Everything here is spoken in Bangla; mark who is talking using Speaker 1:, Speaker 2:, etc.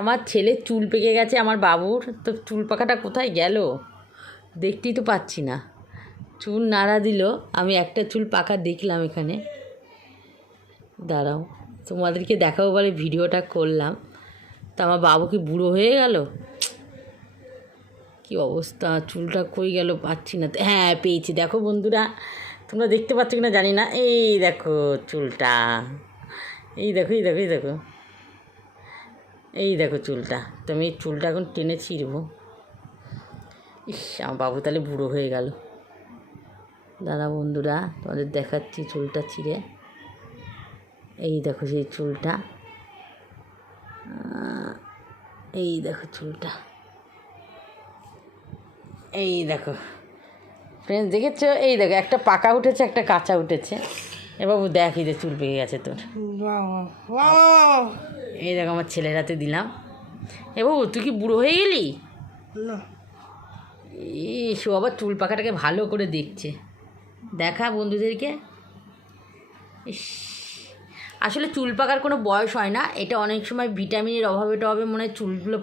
Speaker 1: আমার ছেলে চুল পেকে গেছে, আমার বাবুর। তো চুল পাকাটা কোথায় গেল? দেখতেই তো পাচ্ছি না। চুল নাড়া দিল, আমি একটা চুল পাকা দেখলাম এখানে। দাঁড়াও, তোমাদেরকে দেখাবো বলে ভিডিওটা করলাম। তা আমার বাবু কি বুড়ো হয়ে গেল? কি অবস্থা, চুলটা কই গেল পাচ্ছি না। হ্যাঁ পেয়েছি। দেখো বন্ধুরা, তোমরা দেখতে পাচ্ছ কি না জানি না। এই দেখো চুলটা। এই দেখো এই দেখো এই দেখো। এই দেখো চুলটা। তো আমি চুলটা এখন টেনে ছিঁড়বো। ইস, আমার বাবু তাহলে বুড়ো হয়ে গেল। দাদা বন্ধুরা, তোমাদের দেখাচ্ছি চুলটা ছিঁড়ে। এই দেখো সেই চুলটা। এই দেখো চুলটা। এই দেখো। ফ্রেন্ডস দেখেছ? এই দেখো, একটা পাকা উঠেছে, একটা কাঁচা উঠেছে। এ বাবু দেখ যে চুল পেকে গেছে তোর। এই দেখো আমার ছেলেরাতে দিলাম। এ বাবু তুই কি বুড়ো হয়ে গেলি? সে আবার চুল পাখাটাকে ভালো করে দেখছে। দেখা বন্ধুদেরকে। ইস আসলে চুল পাকার কোনো বয়স হয় না। এটা অনেক সময় ভিটামিনের অভাবে টভাবে মনে হয় চুলগুলো।